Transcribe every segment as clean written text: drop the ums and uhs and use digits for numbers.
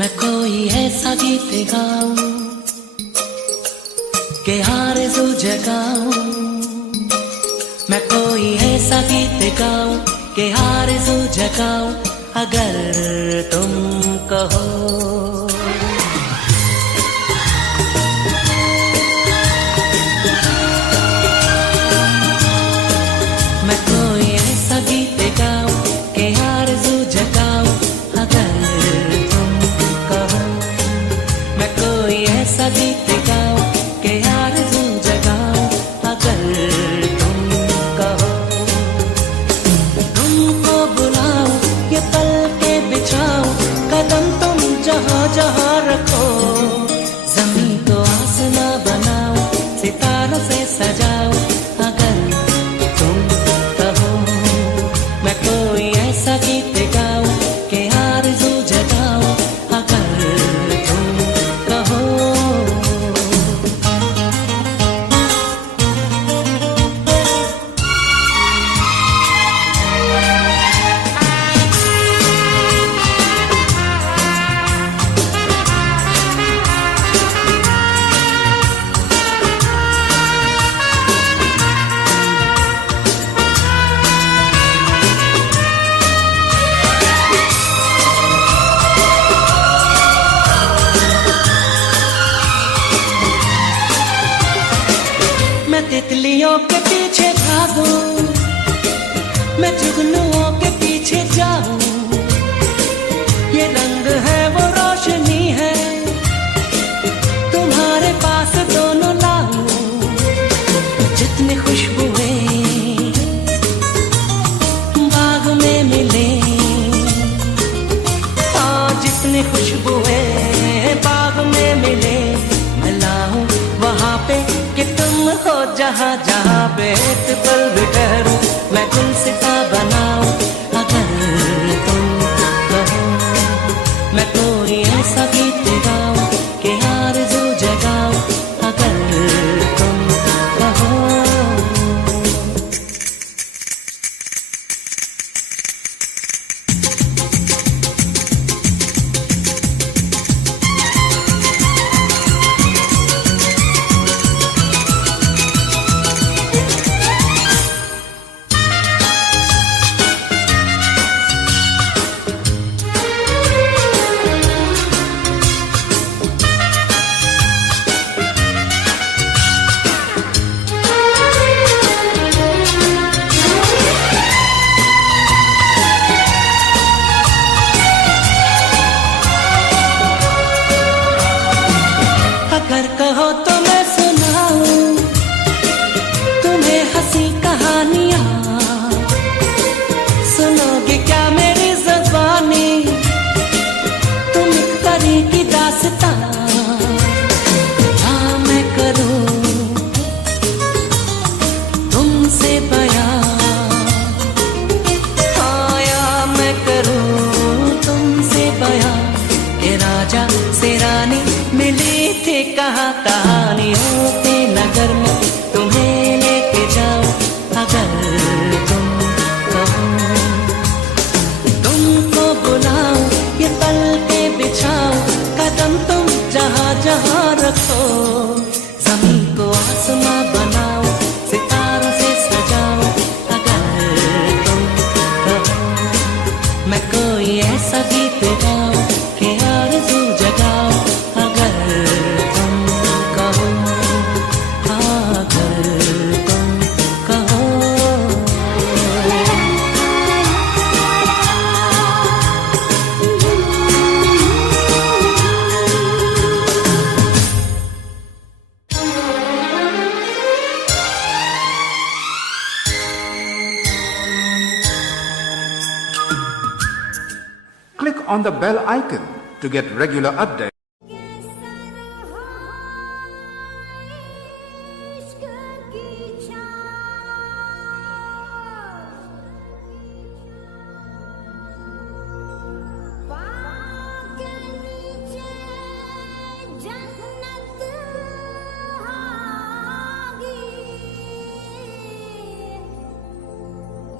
मैं कोई ऐसा गीत गाऊं कि आरज़ू जगाऊं। मैं कोई ऐसा गीत गाऊं कि आरज़ू जगाऊं। अगर तुम कहो मैं कोई ऐसा गीत गाऊं कि आरज़ू जगाऊं। अगर तुम कहो मैं कोई ऐसा गीत गाऊं कि आरज़ू जगाऊं। अगर तुम कहो तुमको बुलाऊं ये पल के बिछाऊं। कदम तुम जहां जहां रखो ज़मीं को आसमां बनाऊं सितारों से सजाऊं। अगर तुम कहो मैं कोई ऐसा गीत गाऊं कि आरज़ू जगाऊं। अगर तुम कहो मैं तितलियों के पीछे भागूं, मैं जुगनुओं के पीछे जाऊं। ये रंग है वो रोशनी है तुम्हारे पास दोनों लाऊं। जितनी खुशबुएं बाग में मिले जितनी खुशबुएं बाग में मिले मैं लाऊं वहां पे कि तुम हो जहां जहां पे एक पल भी ठहरूं मैं गुलसिता बनाऊं। अगर तुम कहो मैं कोई ऐसा गीत गाऊं कि आरज़ू जगाऊं। अगर तुम कहो अगर कहो तो मैं सुनाऊं तुम्हें हंसी कहानियां। सुनोगे क्या मेरी ज़बानी तुम एक परी की दास्तां। हाँ मैं करूं तुमसे बयां। हाँ या मैं करूं तुमसे बयां कि राजा से रानी मिली थी कहाँ कहानियों के नगर में तुम्हें लेके जाऊं। अगर तुम कहो तुमको बुलाऊं ये पल के बिछाऊं। कदम तुम जहां जहां रखो ज़मीं को आसमां बनाऊं सितारों से सजाऊं। अगर तुम कहो मैं कोई ऐसा गीत गाऊं कि आरज़ू जगाऊं। अगर तुम कहो अगर तुम कहो Click on the bell icon to get regular updates.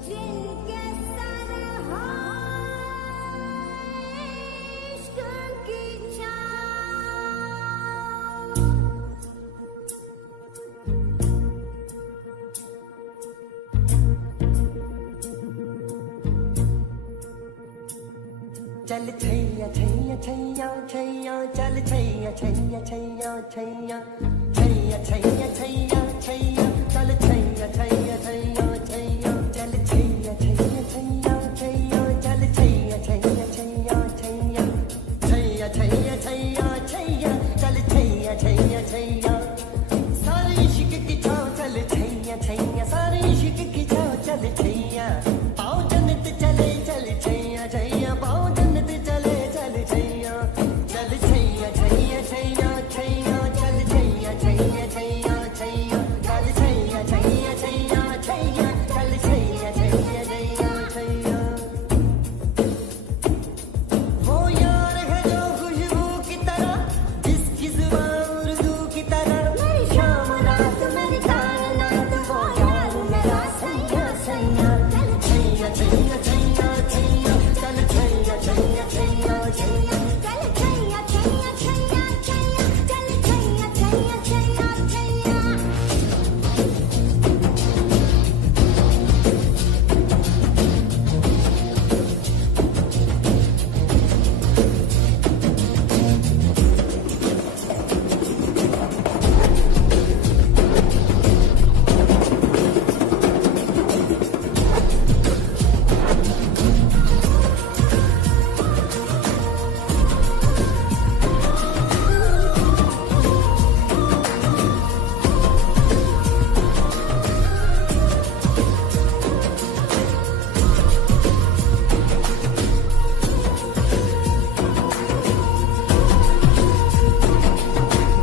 जिनके सर इश्क की चल छैया छैया छैया छैया चल छैया छैया छैया छैया छैया छैया छैया छैया चल छैया छैया छैया छैया चल छैया छैया छैया छैया चल छैया छैया छैया छैया छैया छैया छैया छैया चल छैया छैया छैया सारे इश्क की छाँव चल छैया छैया सारे इश्क की छाँव चल छैया पाँव जन्नत चले चल छैया छैया पाँव जन्नत चले चल छैया चल छैया छैया छैया छैया चल छैया छैया छैया छैया चल छैया छैया छैया छैया चल छैया छैया छैया छैया वो यार है जो खुशबू की तरह जिसकी जुबान उर्दू की तरह मेरी शाम रात मेरी कायनात वो यार मेरा सैया सैया चल छैया छैया छैया छैया चल छैया छैया छैया छैया चल छैया छैया छैया छैया चल छैया छैया छैया छैया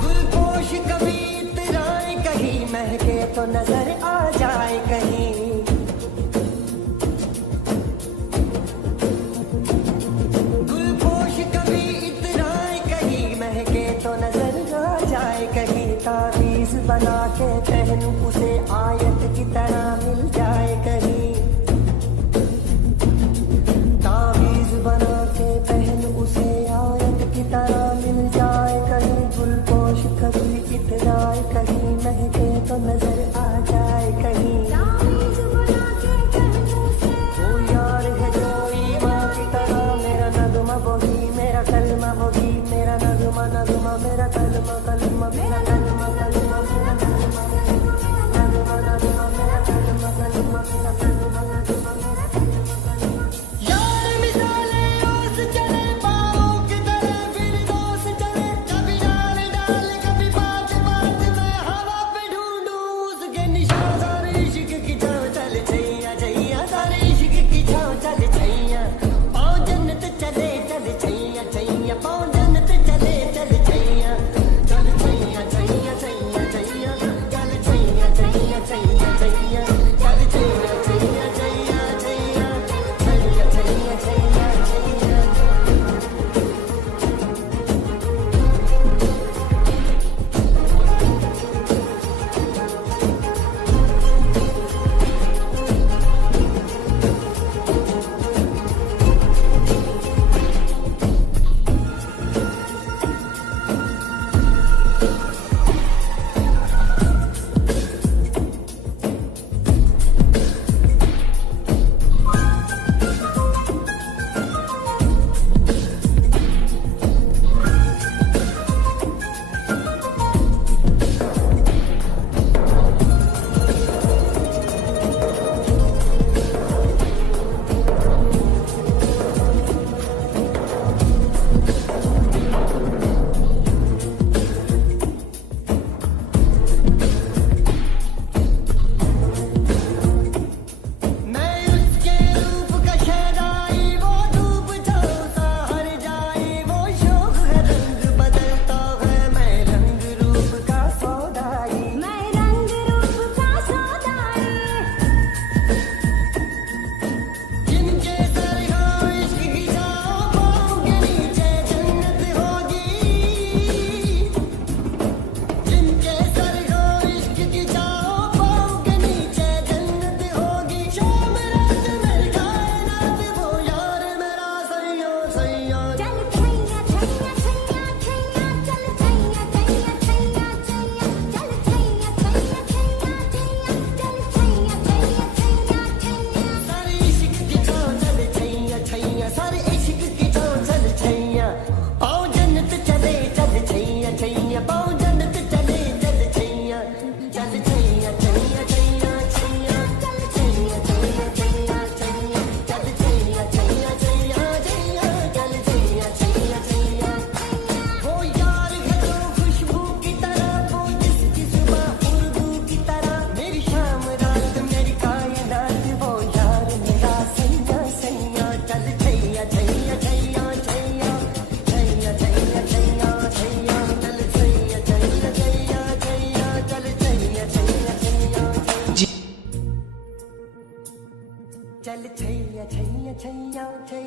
गुलपोश कभी इतराए कहीं महके तो नजर आ जाए कहीं गुलपोश कभी इतराए कहीं महके तो नजर आ जाए कहीं तावीज बना के पहनूं उसे आयत की तरह मिल जाए कहीं तावीज बना के पहनूं उसे आयत की तरह मिल जाए कहीं गुलपोश कभी इतराए कहीं महके तो नजर आ जाए कहीं तावीज़ बना के कहने से वो यार है जो ईमान की तरह मेरा नगमा वही मेरा कलमा वही मेरा नगमा नगमा मेरा कलमा कलमा मेरा कलमा कलमा मेरा कलमा नगमा नगमा मेरा कलमा कलमा मेरा कलमा नगमा मेरा यार मिसाले ओस चले पाँव की तरह फिर दोस्त चले कभी डाल डाल कभी बात बात में हवा पे ढूंढूं उसके निशान सारे इश्क की छाँव चल छैया छैया सारे इश्क की छाँव चल छैया पाँव जन्नत चले चल छैया छैया पाँव जन्नत चले चल छैया चल छैया छैया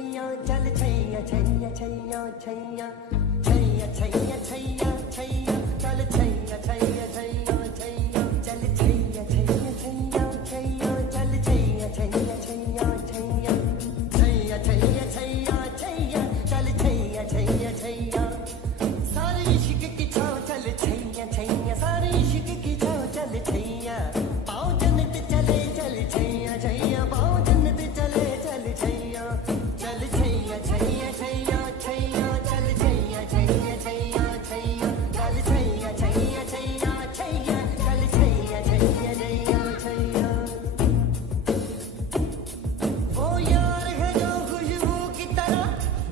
छैया चल छैया छैया छैया छैया छैया छैया छैया छैया चल छैया छैया छैया छैया चल छैया छैया छैया छैया चल छैया छैया छैया छैया छैया छैया छैया छैया चल छैया छैया छैया सारे इश्क की छाव चल छैया छैया सारे इश्क की छाव चल छैया पाँव जन्नत चले चल छैया छैया पाँव जन्नत चले चल छैया चल छैया छैया छैया छैया चल छैया छैया छैया छैया चल छैया छैया छैया छैया चल छैया छैया छैया छैया वो यार है जो खुशबू की तरह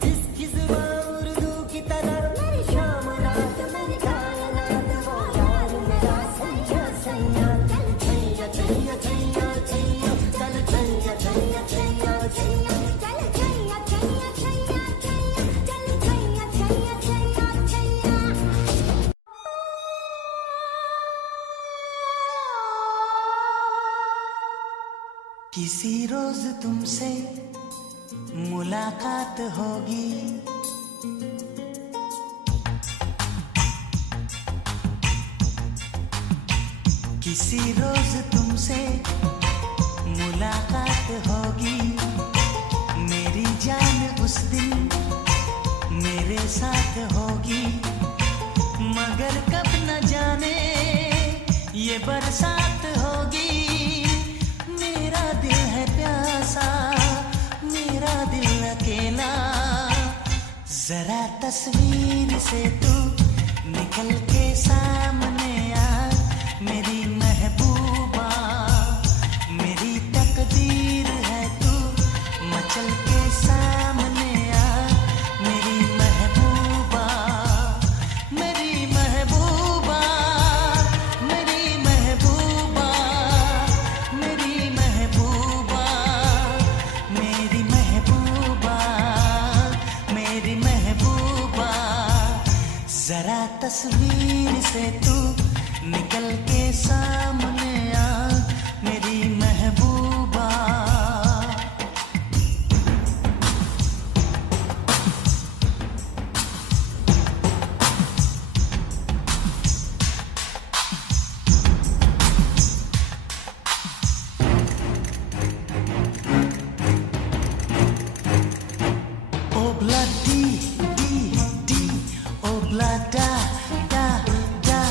जिसकी जुबान उर्दू की तरह मेरी शाम रात मेरी कायनात वो यार मेरा सैया सैया चल छैया छैया छैया छैया चल छैया छैया छैया छैया चल छैया छैया छैया छैया चल छैया छैया छैया छैया किसी रोज तुमसे मुलाकात होगी, किसी रोज तुमसे मुलाकात होगी, मेरी जान उस दिन मेरे साथ होगी, मगर कब न जाने ये बरसात होगी। मेरा दिल है प्यासा, मेरा दिल अकेला, जरा तस्वीर से तू निकल के सामने आ, मेरी महबूबा, मेरी तकदीर है तू मचल के सामने आ, मेरी महबूबा, मेरी महबूबा, मेरी महबूबा, मेरी महबूबा, मेरी महबूबा, मेरी महबूबा, जरा तस्वीर से तू निकल के सामने आ, मेरी महबूबा। Obla di di di, obla da da da,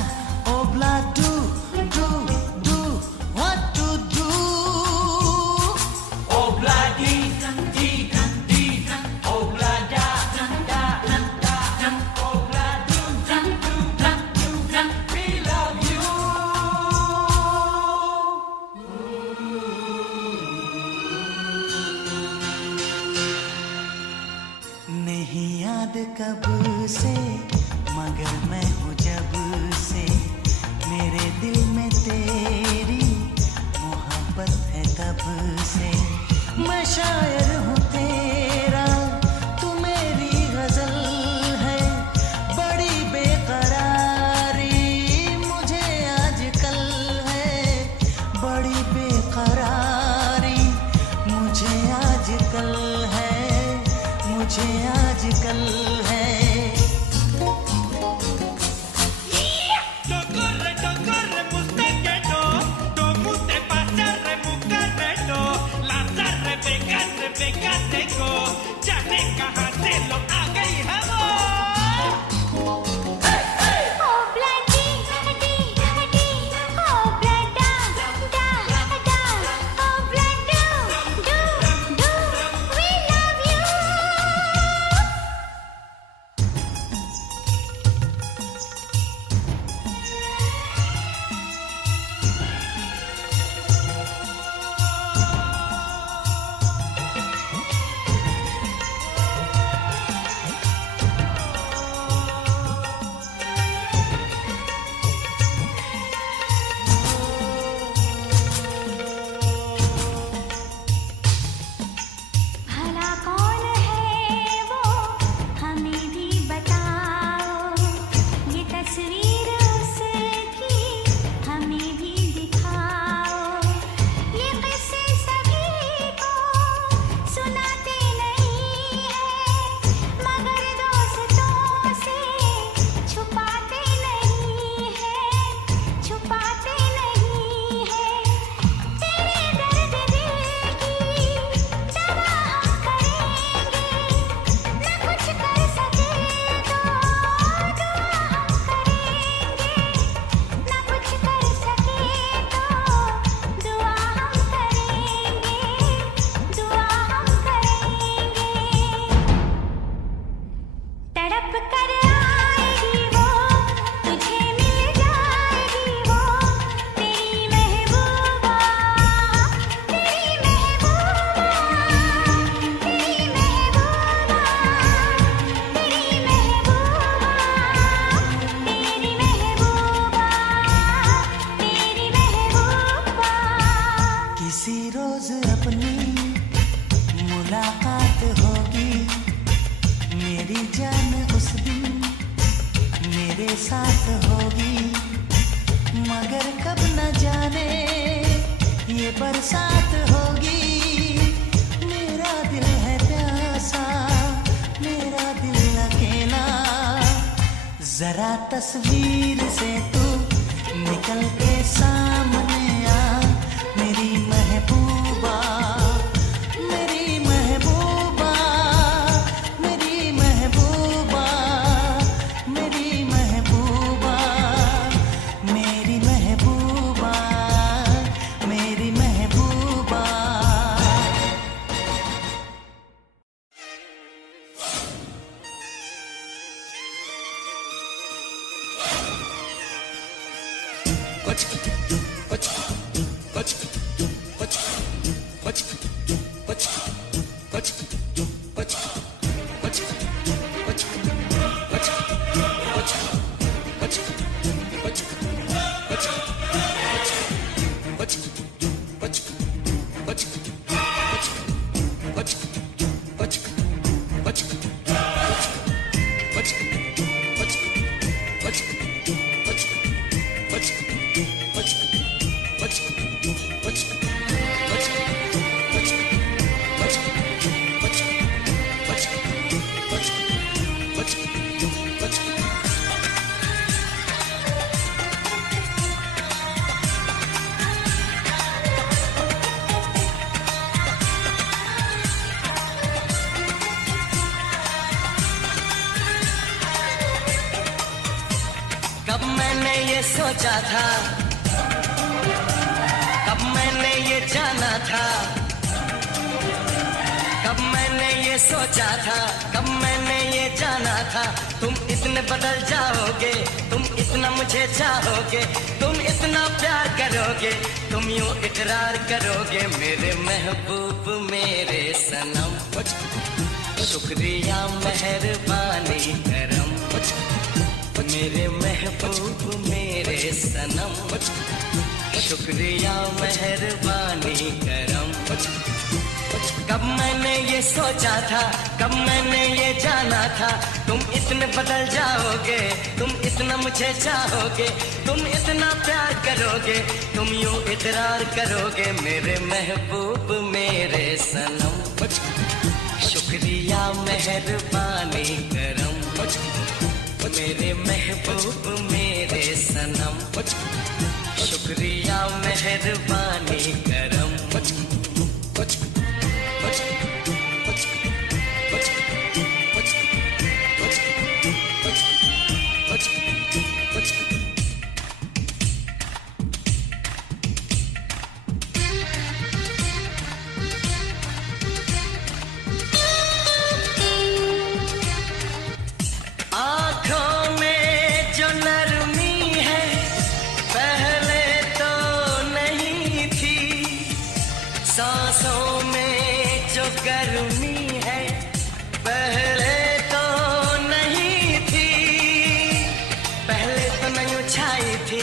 obla do do do, what to do? Obla di di di, obla da da da, obla do do, we love you. नहीं याद कब से मगर मैं हूँ जब से, मेरे दिल में तेरी मोहब्बत है तब से, मैं शायर हूँ तेरा, तू मेरी गजल है, बड़ी बेकरारी मुझे आजकल है, बड़ी बेकरारी मुझे आजकल है, मुझे आजकल है। Tocorre, mustequeto, tomu te pasarre, mucarreto, lanzarre, pecarre, pecar. जरा तस्वीर से तू निकल के सामने आ, मेरी महबूबा, मेरी महबूबा, मेरी महबूबा, मेरी महबूबा, मेरी महबूबा, मेरी महबूबा। कब मैंने ये सोचा था, कब मैंने ये जाना था, कब मैंने ये सोचा था, कब मैंने ये जाना था, तुम इतने बदल जाओगे, तुम इतना मुझे चाहोगे, तुम इतना प्यार करोगे, तुम यूं इकरार करोगे मेरे महबूब मेरे सनम। शुक्रिया मेहरबानी करम, मेरे महबूब मेरे सनम। शुक्रिया मेहरबानी करम। कब मैंने ये सोचा था, कब मैंने ये जाना था, तुम इतने बदल जाओगे, तुम इतना मुझे चाहोगे, तुम इतना प्यार करोगे, तुम यूं इकरार करोगे मेरे महबूब मेरे सनम। शुक्रिया मेहरबानी करम, मेरे महबूब मेरे सनम। शुक्रिया मेहरबानी करम। सांसों में जो गर्मी है पहले तो नहीं थी, पहले तो नहीं छाई थी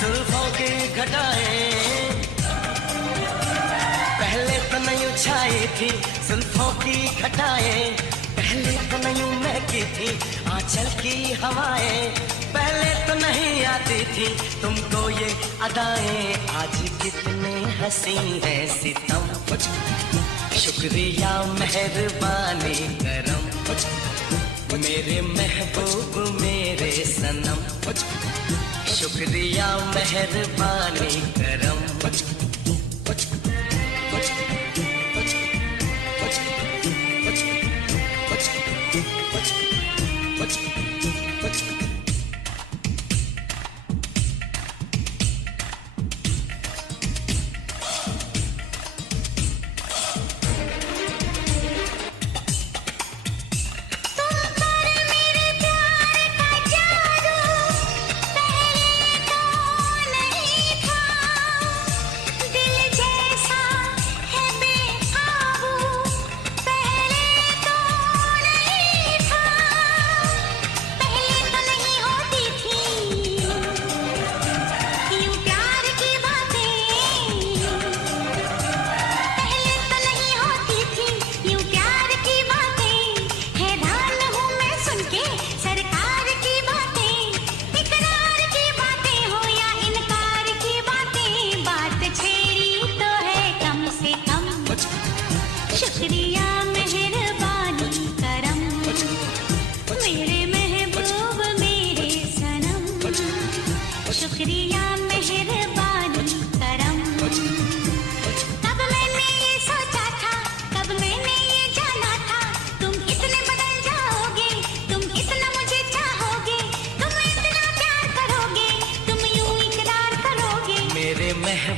जुल्फों की घटाएं, पहले तो नहीं छाई थी जुल्फों की घटाएं, पहले तो नहीं महकी थी आंचल की हवाएं, पहले तो नहीं आती थी तुमको ये अदाएं, आज कितने हंसी है सितम। शुक्रिया मेहरबानी करम, मेरे महबूब मेरे सनम। शुक्रिया मेहरबानी करम।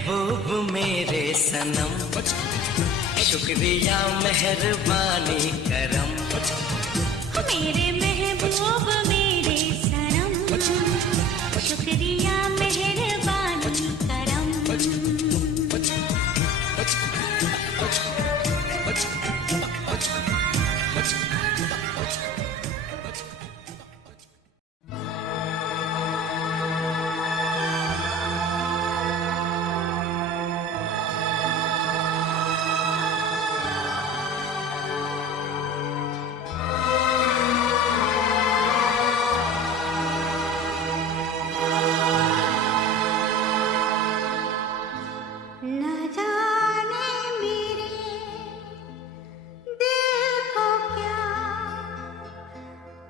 महबूब मेरे सनम, शुक्रिया मेहरबानी करम। मेरे महबूब मेरे सनम, शुक्रिया मेहरबानी करम। न जाने मेरे दिल को क्या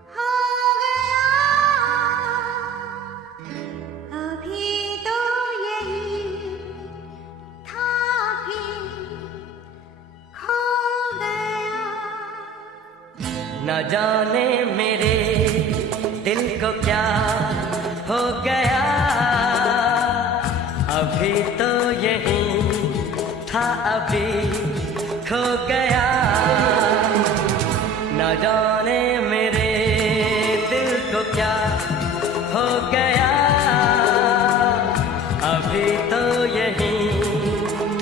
हो गया, अभी तो यही था फिर खो गया। न जाने मेरे दिल को क्या हो गया, अभी तो यही था अभी खो गया। न जाने मेरे दिल को क्या हो गया, अभी तो यही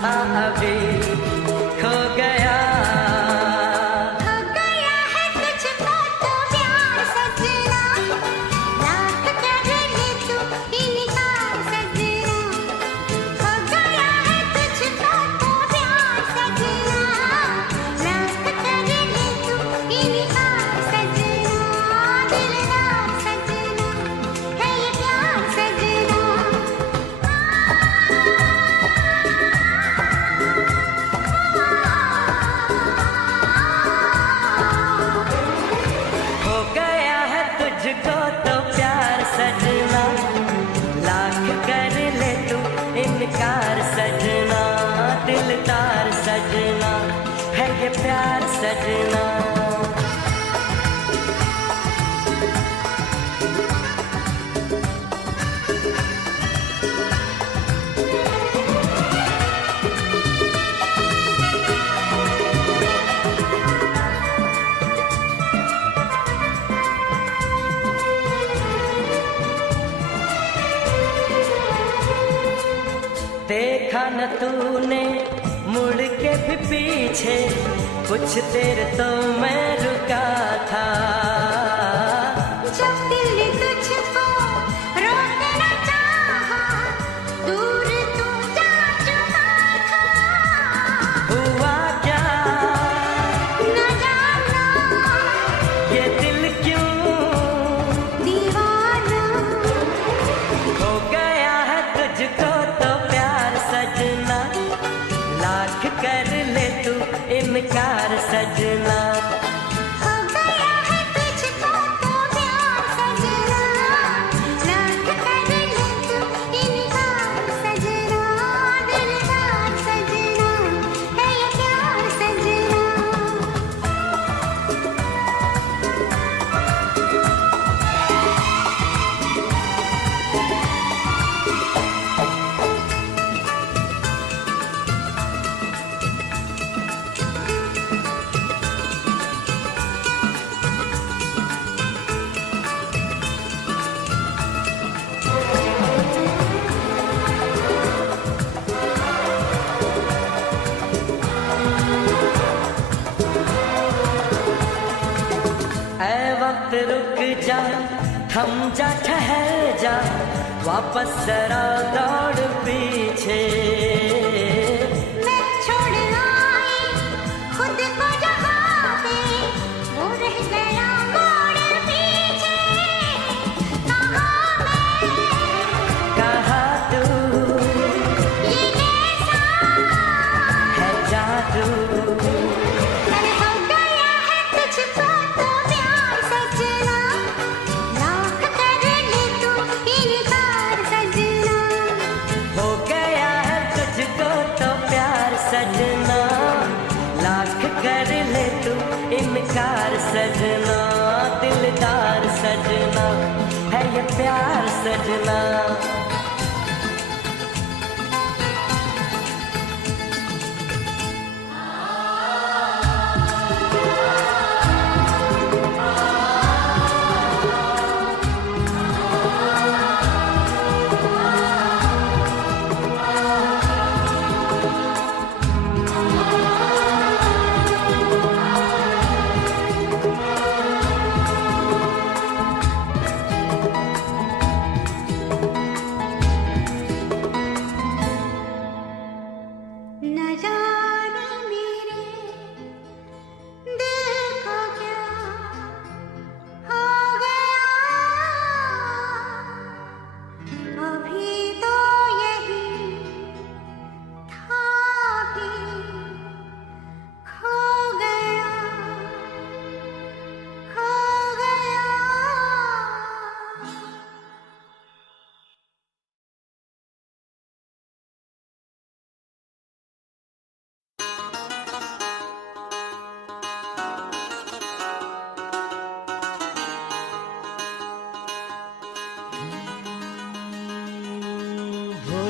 था अभी खो गया। हो गया है तुझको तो प्यार सजना, लाख कर ले तू इनकार सजना। हो गया है तुझको तो प्यार सजना, लाख कर ले तू इनकार सजना। दिलदार सजना है ये प्यार सजना। हो गया है तुझको तो प्यार सजना, लाख कर ले तू इनकार सजना। दिलदार सजना है ये प्यार सजना। देखा न तूने मुड़ के भी पीछे, कुछ देर तो मैं रुका था। जब दिल तुझको रोकना चाहा, दूर तू जा चुका था। हुआ क्या न जाना ये दिल क्यों दीवाना, हो गया है तुझको तो प्यार सजना, लाख कर ले तू इनकार सजना। हो गया है तुझको तो प्यार सजना, लाख कर ले तू इनकार सजना। दिलदार सजना है ये प्यार सजना। ऐ वक्त रुक जा, थम जा, ठहर जा, वापस जरा दौड़ पीछे। मैं छोड़ आई खुद को जहाँ पे, वो रह गया मोड़ पीछे। कहाँ मैं कहा तू ये कैसा है जादू, अरे हो गया है तुझको तो प्यार सजना, लाख कर ले तू इनकार सजना। हो गया है तुझको तो प्यार सजना, लाख कर ले तू इनकार सजना। दिलदार सजना है ये प्यार सजना।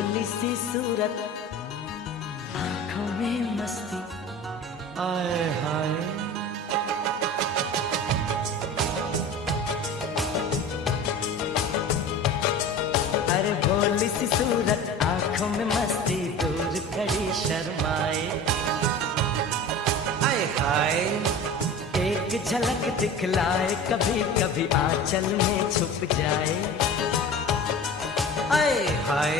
भोली सी सूरत, आंखों में मस्ती, आए हाय। अरे भोली सी सूरत, आंखों में मस्ती, दूर खड़ी शर्माए, आए हाय। एक झलक दिखलाए, कभी कभी आंचल में छुप जाए, आए हाय।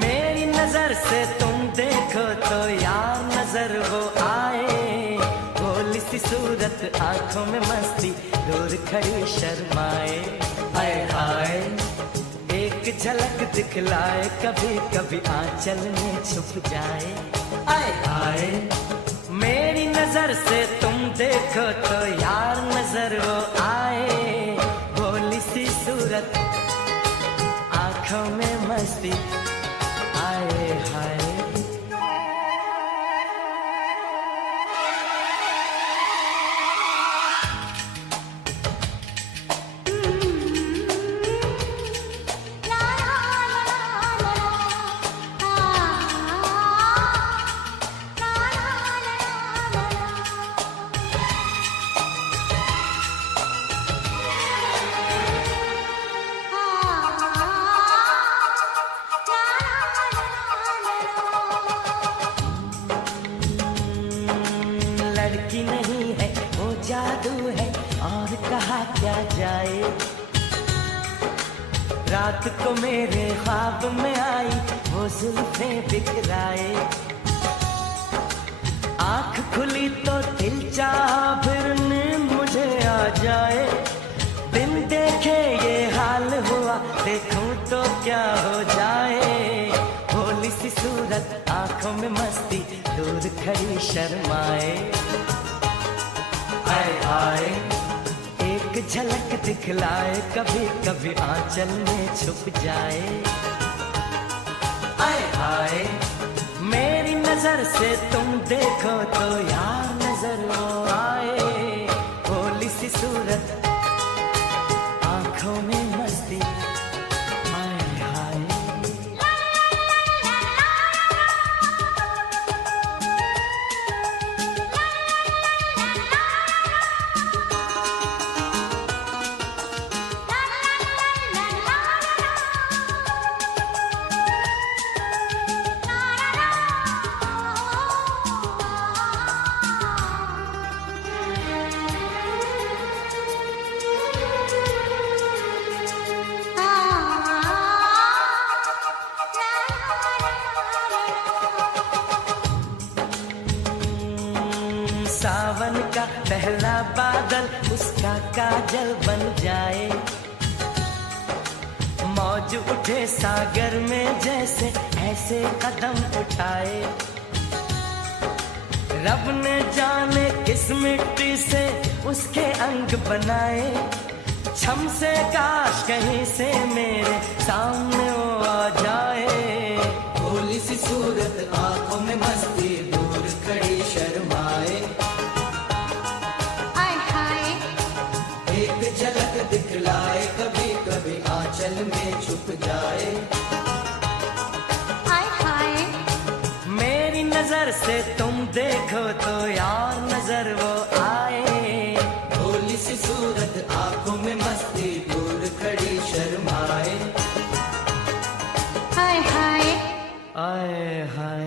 मेरी नजर से तुम देखो तो यार नजर वो आए, भोली सी सूरत, आंखों में मस्ती, दूर खड़ी शर्माए, आए हाय। एक झलक दिखलाए, कभी कभी आंचल में छुप जाए, आए हाय। मेरी नजर से तुम देखो तो यार नजर वो आए, भोली सी सूरत, आंखों में मस्ती, आए हाय। ला ला ला ला ला, ला ला ला लड़की नहीं है वो जादू है, और कहा क्या जाए। रात को मेरे ख्वाब में आई, वो जुल्फें बिखराए, आंख खुली तो दिल चाहा फिर नींद मुझे आ जाए। बिन देखे ये हाल हुआ, देखूं तो क्या हो जाए। भोली सी सूरत, आंखों में मस्ती, दूर खड़ी शर्माए, आए हाय। एक झलक दिखलाए, कभी कभी आंचल में छुप जाए, आए हाय। मेरी नजर से तुम देखो तो यार नजर वो आए, भोली सी सूरत, आंखों में मस्ती, आए हाय। सावन का पहला बादल उसका काजल बन जाए, मौज उठे सागर में जैसे ऐसे कदम उठाए। रब ने जाने किस मिट्टी से उसके अंग बनाए, छम से काश कहीं से मेरे सामने वो आ जाए। भोली सी सूरत, आंखों में मस्ती, दूर खड़ी शर्माए, आए हाय। एक झलक दिखलाए, कभी कभी आंचल में छुप जाए, आए हाय। मेरी नजर से तुम देखो तो यार नजर वो आए। भोली सी सूरत, आंखों में मस्ती, दूर खड़ी शर्माए, हाय हाय। आए हाय।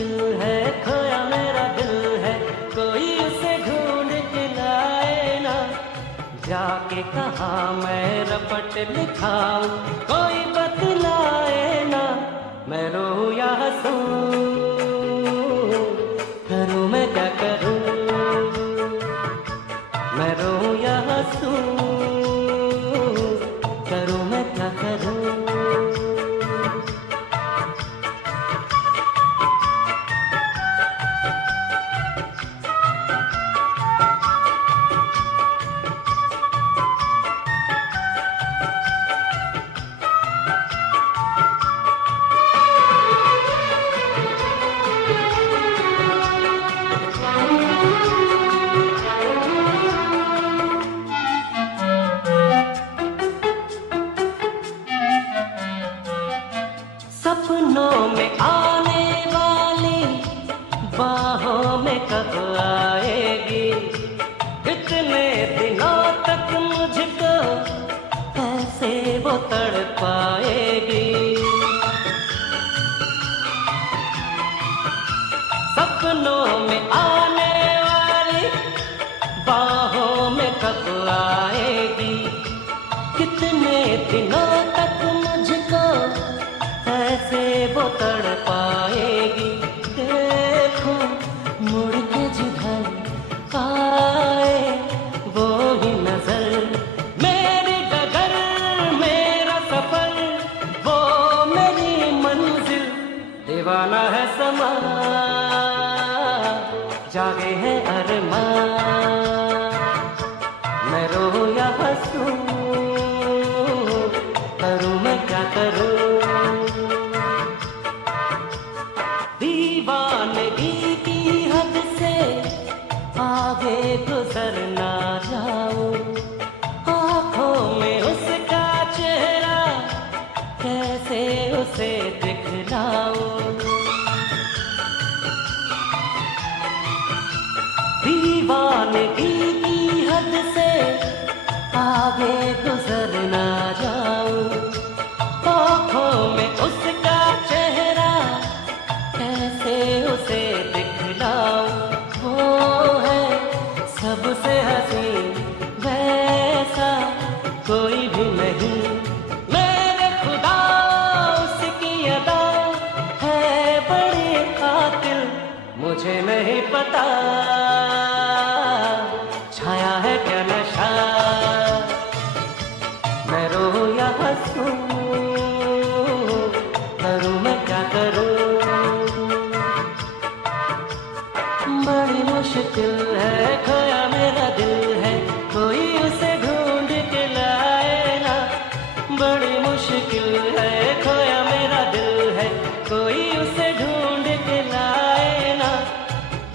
मुश्किल है, खोया मेरा दिल है, कोई उसे ढूंढ के लाए ना। जाके कहा मैं रपट लिखाऊं, कोई बतलाए ना। मैं रोऊं या हंसूं, करूं मैं क्या करूं। मैं रोऊं या हंसूं, करूं मैं क्या करूं। सपनों में आने वाली बाहों में कब आएगी। इतने दिनों तक मुझको कैसे वो तड़पाएगी। सपनों में आने वाली बाहों में कब आएगी। कितने दिनों तक मुझको ऐसे वो तड़पाएगी। देखो मुड़ के जिधर आए वो ही नजर, मेरी डगर मेरा सफर, वो मेरी मंजिल। दीवाना है समा, जागे है अरमान। मैं रोऊं या हंसूं, करूं मैं क्या करूं। दीवानगी की हद से आगे गुजर ना जाऊं। आँखों में उसका चेहरा कैसे उसे दिखलाऊं। दीवानगी की हद से आगे गुजर ना जाऊं। आँखों में उसका चेहरा कैसे उसे दिखलाऊं। वो है सबसे हसीन, वैसा कोई भी नहीं। मेरे खुदा उसकी अदा है बड़ी कातिल। मुझे नहीं पता छाया है क्या नशा। मैं रोऊं या हंसूं, करूं मैं क्या करूं। बड़ी मुश्किल है, खोया मेरा दिल है, कोई उसे ढूंढ के लाए ना। बड़ी मुश्किल है, खोया मेरा दिल है, कोई उसे ढूंढ के लाए ना।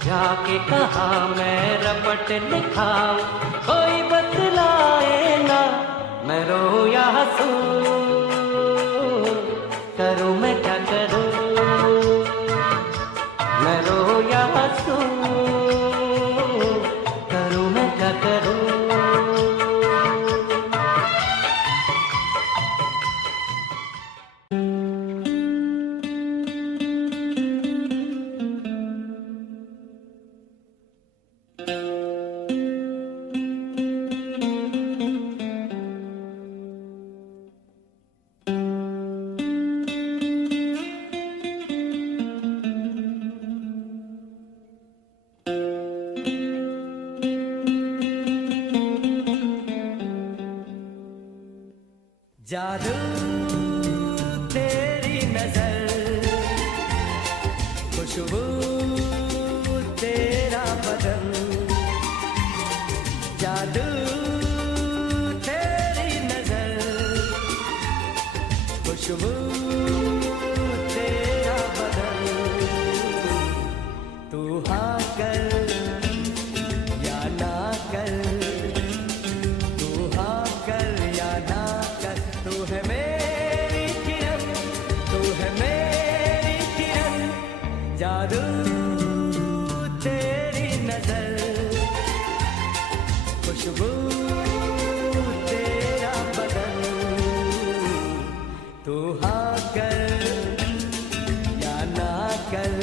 जाके कहा मैं रपट लिखाऊं, कोई बतलाए ना। मैं रोऊं या हंसूं, करूं मैं क्या करूं। मैं रोऊं या हंसूं, करूं मैं क्या करूं। जादू तेरी नजर, खुशबू तेरा बदन। जादू तेरी नजर, खुशबू तेरा बदन। तू हाँ कर या ना कर, तू हाँ कर या ना कर। तू है मेरी किरण, तू है मेरी किरण। जादू तेरी नजर, खुशबू तेरा बदन। तू हाँ कर या ना कर।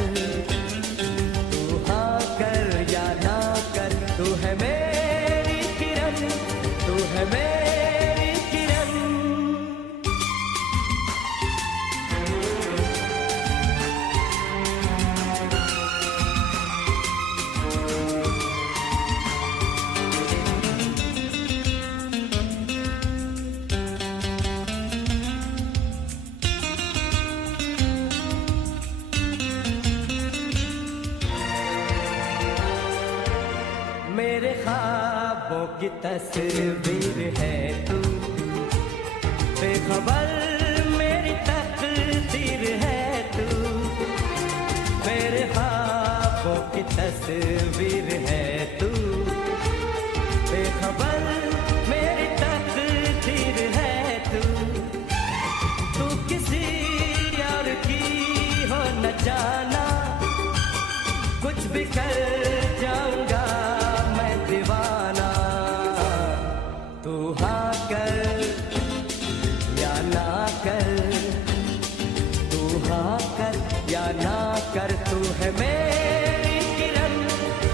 की तस्वीर है तू, बेखबर मेरी तकदीर है तू, मेरे ख्वाबों की तस्वीर है तू, बेखबर मेरी तकदीर है तू। तू किसी और की हो न जाना, कुछ भी कर जाऊंगा मैं दीवाना। तू हाँ कर या ना कर, तू हाँ कर या ना कर, तू है मेरी किरण,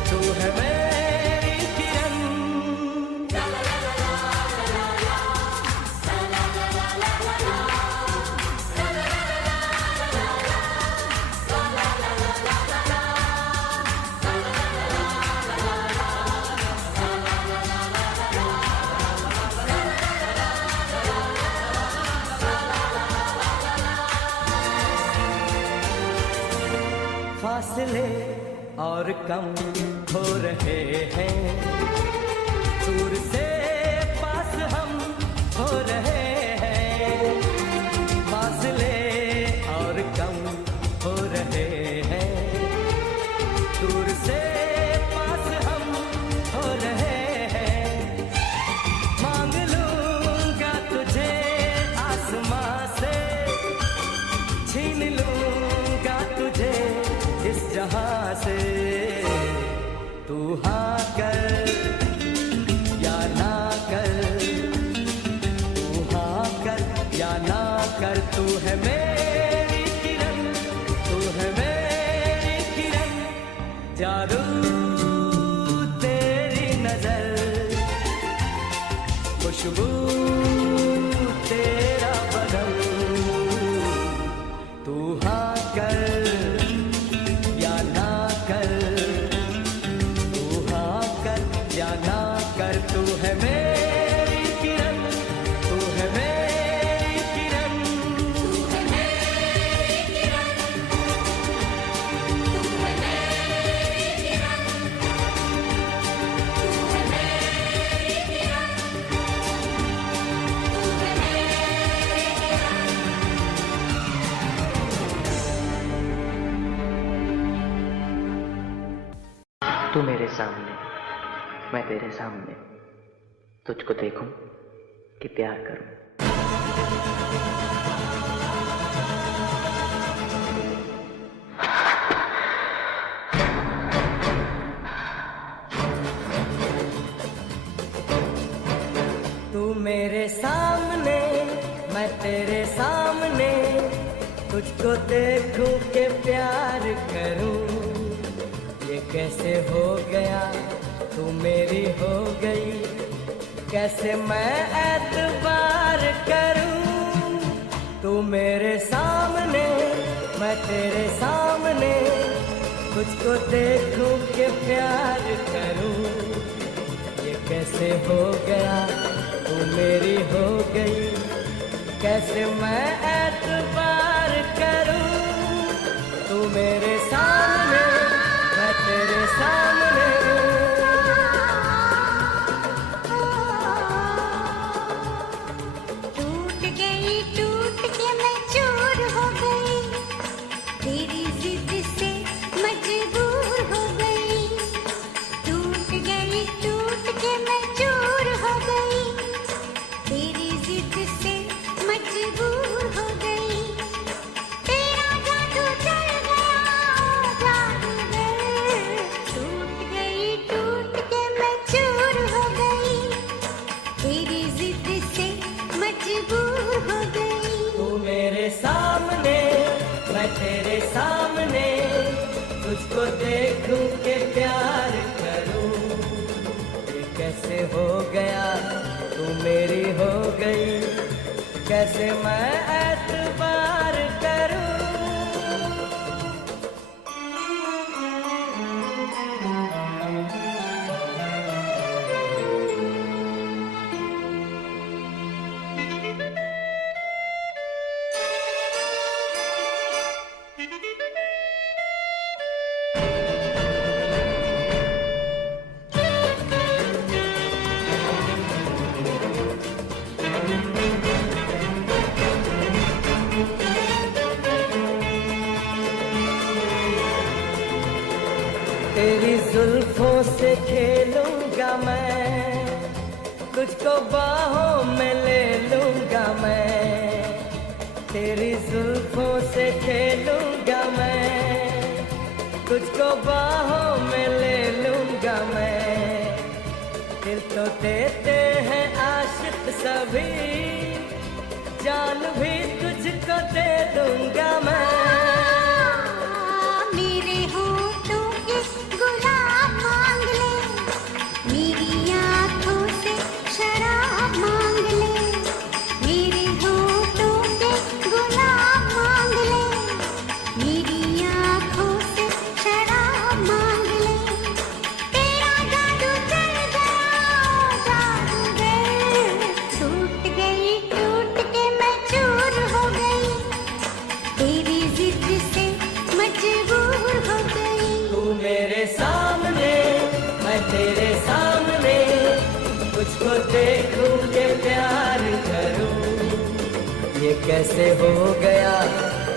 तू है मेरी किरण। फासले और कम हो रहे हैं, दूर से पास हम हो रहे हैं। फासले और कम हो रहे हैं, दूर से पास हम हो रहे हैं। मांग लूंगा तुझे आसमां से, छीन लूंगा तुझे इस जहां से। तू हाँ कर या ना कर, तू हाँ कर या ना कर, तू है मेरी किरण, तू है मेरी किरण। जादू तेरी नजर, खुशबू तेरा बदन। तू हाँ कर या ना कर, तू हाँ कर या ना कर, तू है मेरी किरण, तू है मेरी किरण, तू है मेरी किरण, तू है मेरी किरण, तू है मेरी किरण, तू है मेरी किरण। तू मेरे सामने, मैं तेरे सामने, तुझको देखूं कि प्यार करूं। तू मेरे सामने, मैं तेरे सामने, तुझको देखूं के प्यार करूं। ये कैसे हो गया, तू मेरी हो गई, कैसे मैं एतबार करूं। तू मेरे सामने, मैं तेरे सामने, तुझको देखूं के प्यार करूं। ये कैसे हो गया, तू मेरी हो गई, कैसे मैं एतबार करूं। तू मेरे सामने, मैं तेरे सामने। टूट गई, टूट के मैं चूर हो गई, तेरी जिद से मजबूर हो गई। टूट गई, टूट के मैं चूर हो गई, तेरी जिद से मजबूर हो गई। तेरा जादू चल गया जादूगर, टूट गई, टूट के मैं चूर हो गई, तेरी जिद से मजबूर हो गई। तू मेरे सामने, मैं तेरे सामने, तुझको देखूं के प्यार करूं। ये कैसे हो गया, तू मेरी हो गई, कैसे मैं एतबार करूं। जुल्फों से खेलूंगा मैं, तुझको बाहों में ले लूंगा मैं। तेरी जुल्फों से खेलूंगा मैं, तुझको बाहों में ले लूंगा मैं। दिल तो देते हैं आशिक सभी, जान भी तुझको दे दूंगा मैं। मेरे होठों के गुलाब मांग ले, मेरी आँखों से शराब मांग ले। मेरे होठों के गुलाब मांग ले, मेरी आँखों से शराब मांग ले। तेरा जादू चल गया जादूगर, टूट के मैं चूर हो गई। तेरी जिद से मजबूर हो गई। तू मेरे सामने, मैं तेरे सामने, तुझको देखूं के प्यार करूं। ये कैसे हो गया,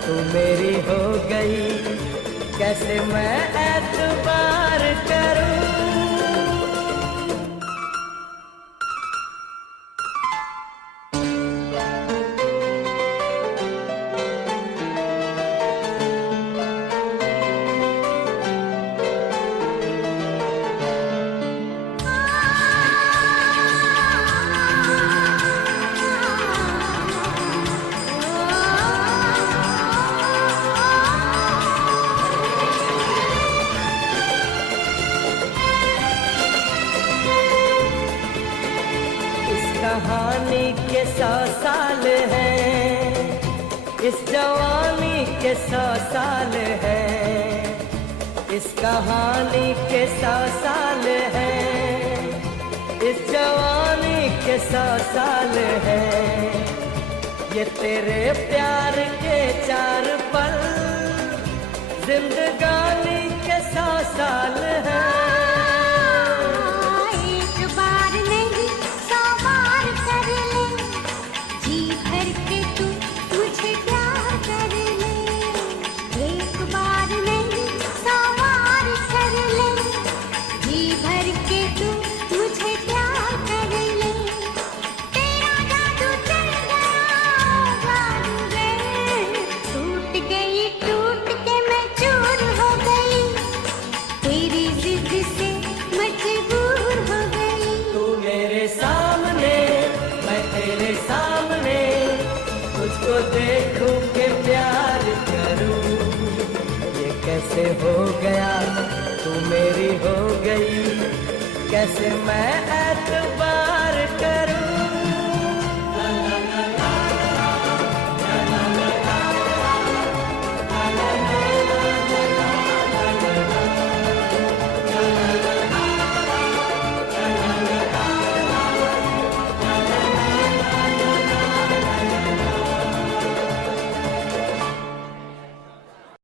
तू मेरी हो गई, कैसे मैं एतबार करूं। कहानी के 100 साल हैं, इस जवानी के 100 साल हैं। इस कहानी के 100 साल हैं, इस जवानी के 100 साल हैं। ये तेरे प्यार के 4 पल, जिंदगानी के 100 साल हैं। एक बार नहीं 100 बार कर ले, जी भर के तू मुझे प्यार कर ले। एक बार नहीं 100 बार कर ले, जी भर के तू मुझे प्यार कर ले। तेरा जादू चल गया जादूगर, टूट के मैं चूर हो गई। तेरी जिद से मजबूर हो गई। तू मेरे सामने, मैं तेरे सामने, तुझको देखूं के प्यार करूं। ये कैसे हो गया, तू मेरी हो गई, कैसे मैं एतबार